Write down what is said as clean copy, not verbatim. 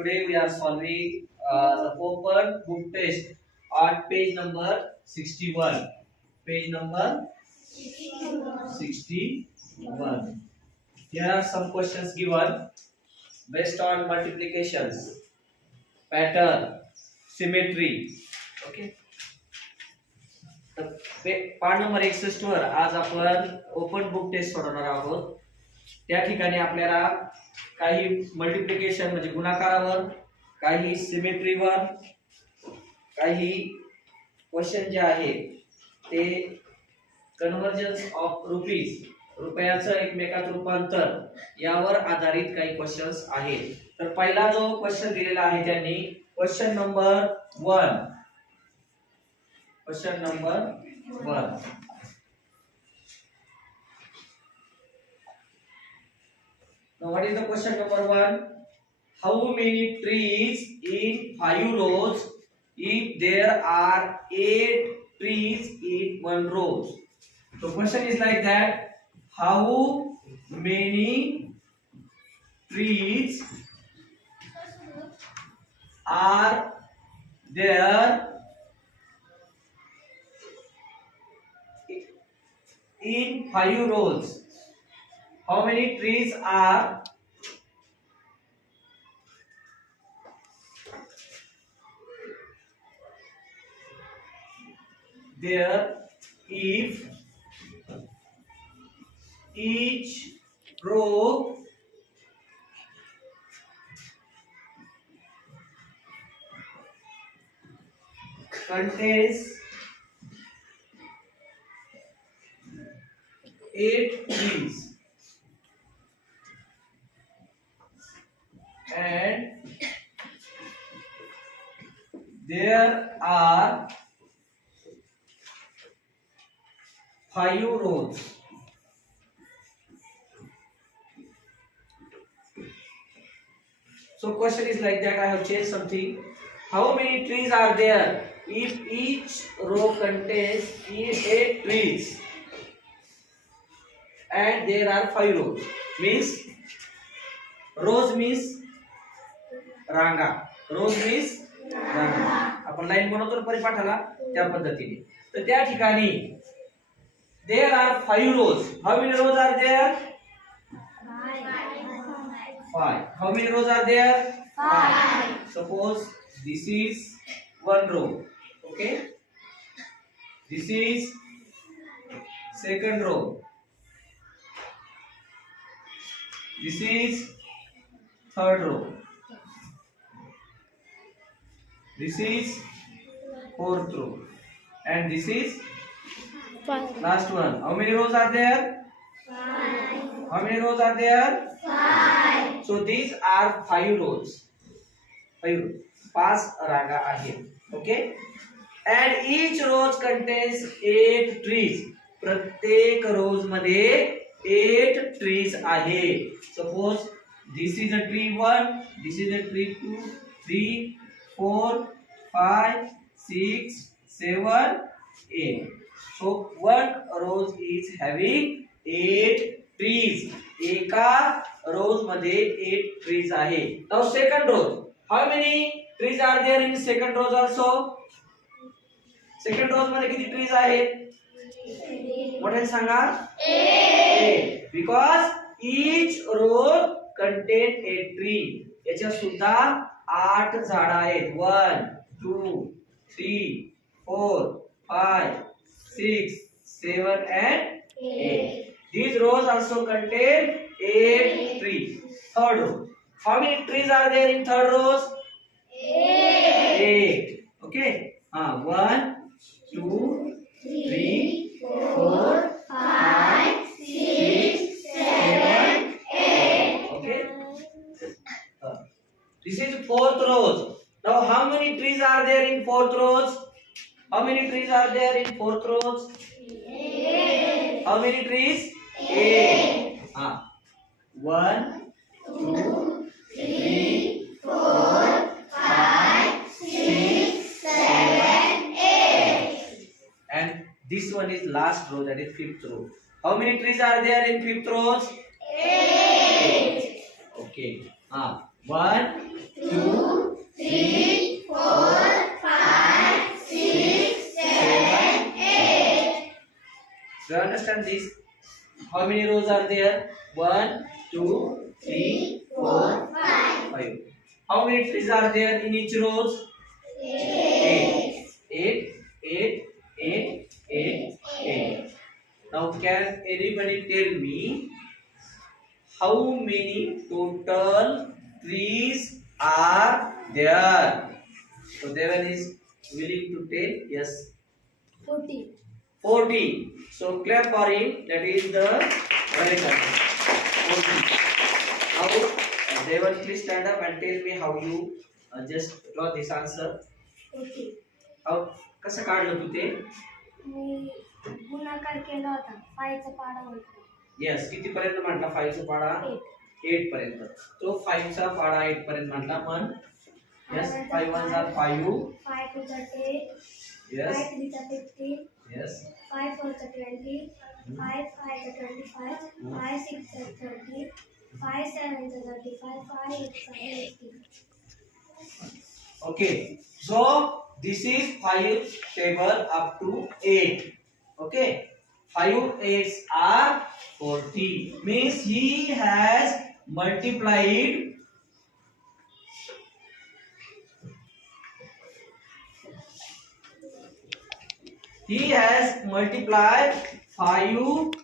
today we are solving the open book test on page number 61. Page number 61. Here are some questions given based on multiplications, pattern, symmetry. Okay. पाठ number 61 वर आज आपण open book test सोडवणार आहोत. त्या ठिकाणी आपल्याला काही multiplication म्हणजे गुणाकारावर, काही सिमेट्रीवर, काही क्वेश्चन जे आहेत ते कन्वर्जन्स ऑफ रुपीज, रुपयाचं एकमेकात रूपांतर यावर आधारित काही क्वेश्चन्स आहेत. तर पहिला जो क्वेश्चन दिलेला आहे त्यांनी question number 1. Question number 1. Now what is the question number 1? How many trees in 5 rows if there are 8 trees in 1 row? So question is like that. How many trees are there in 5 rows? How many trees are there if each row contains 8 trees and there are 5 rows. So question is like that. I have changed something. How many trees are there if each row contains 8 trees and there are 5 rows? Means rows means रांगा. Rows means रांगा. आपण line बनवतो ना परिपाठाला त्या पद्धतीने. तर त्या ठिकाणी there are 5 rows. How many rows are there? 5. How many rows are there? 5. Suppose this is 1 row. Okay. This is second row. This is third row. This is fourth row. And this is last one. How many rows are there? 5. How many rows are there? 5. So these are 5 rows. 5 रांगा आहेत. Okay. And each row contains 8 trees. प्रत्येक rows मध्ये 8 trees आहे. Suppose this is a tree 1, this is a tree 2, 3, 4, 5, 6, 7, 8. So one row is having 8 trees. एका rows मध्ये 8 trees आहे. Now second row. How many trees are there in second rows also? Second rows मध्ये किती trees आहेत? मोठ्याने सांगा. 8. Because each row contain 8 tree. याच्यात सुद्धा 8 झाड आहेत. 1, 2, 3, 4, 5, 6, 7 and 8. These rows also contain 8 trees. Third row. How many trees are there in third rows? 8. Okay. 1, 2, 3, 4, 5, 6, 7, 8. Okay. This is fourth rows. Now how many trees are there in fourth rows? How many trees are there in fourth rows? 8. How many trees? 8. 1, 2, 3, 4, 5, 6, 7, 8. And this one is last row, that is fifth row. How many trees are there in fifth rows? 8. Okay. 1, 2, 2, 3, 4, 5, 6, 7, 8. Do you understand this? How many rows are there? 1, 2, 3, 4, 5. How many trees are there in each rows? 8. 8, 8, 8, 8, 8. Now can anybody tell me how many total trees are there? So Devan is willing to tell. Yes. 40. 40. So clap for him. That is the correct answer. 40. Now Devan, please stand up and tell me how you just draw this answer. 40. How कसं काढलं तू ते? मी गुणाकार केला होता 5 चा पाडा होता. येस, किती पर्यंत म्हटला 5 चा पाडा? 8 पर्यंत. तो 5 चा पाडा 8 पर्यंत म्हटला पण येस 5 1 जा 5 5 2 जा 8 येस 5 3 जा 15 येस 5 4 जा 20 5 5 जा 25 5 6 जा 30 5 7 जा 35 5 8 जा 80. Okay, so this is 5 table up to 8. Okay, 5 8s are 40. Means he has multiplied he has multiplied 5